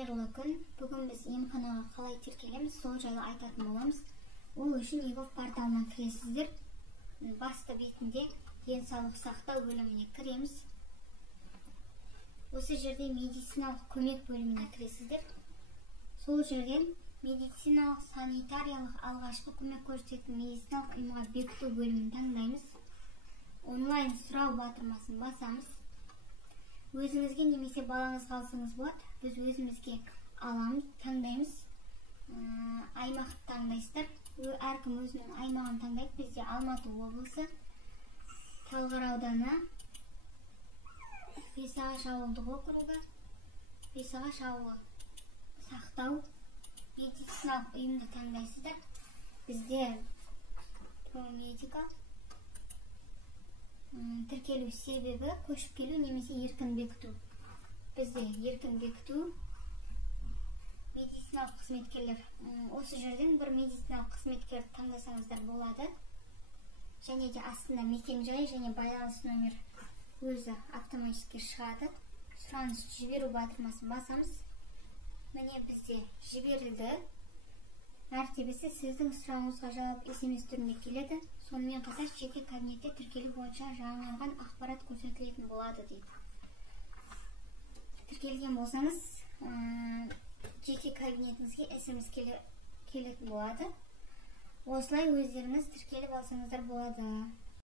Кайырлы күн. Бүгін біз емханаға қалай тіркелеміз, сол жайлы айтатын боламыз. Ол үшін егов порталына кіресіздер. Басты бетінде денсаулық сақтау бөліміне кіреміз. Осы жерде медициналық көмек бөліміне кіресіздер. Сол жерден медициналық санитариялық алғашқы көмек көрсететін медициналық ұйымға бекіту бөлімін таңдаймыз. Онлайн сұрау батырмасын басамыз. Өзіңізге немесе балаңызға алсаңыз болады. Біз өзімізге аламыз, таңдаймыз. Аймақты таңдайсыздар. Әркім өзінің аймағын таңдайды. Бізде Алматы облысы, Талғар ауданы, Бесағаш ауылдық округі, Бесағаш ауылы сақтау медициналық ұйымды таңдайсыздар. Бізде промедика. Тіркелу себебі көшіп келу немесе еркін бекіту. Бізде еркін бекіту. Медициналық қызметкерлер. Осы жерден бір медициналық қызметкер таңдасаңыздар болады. Және де астында мекен жай және байланыс номер өзі автоматически шығады. Сұраныс жіберу батырмасын басамыз. Міне бізде жіберілді. Мәртебесі сіздің сұрағыңызға жауап SMS түрінде келеді. Сонымен қатар жеке кабинетте тіркелу бойынша жаңарған ақпарат көрсетілетін болады дейді. Тіркелген болсаңыз, жеке кабинетіңізге SMS келетін болады. Осылай өздеріңіз тіркеліп алсаңыздар болады.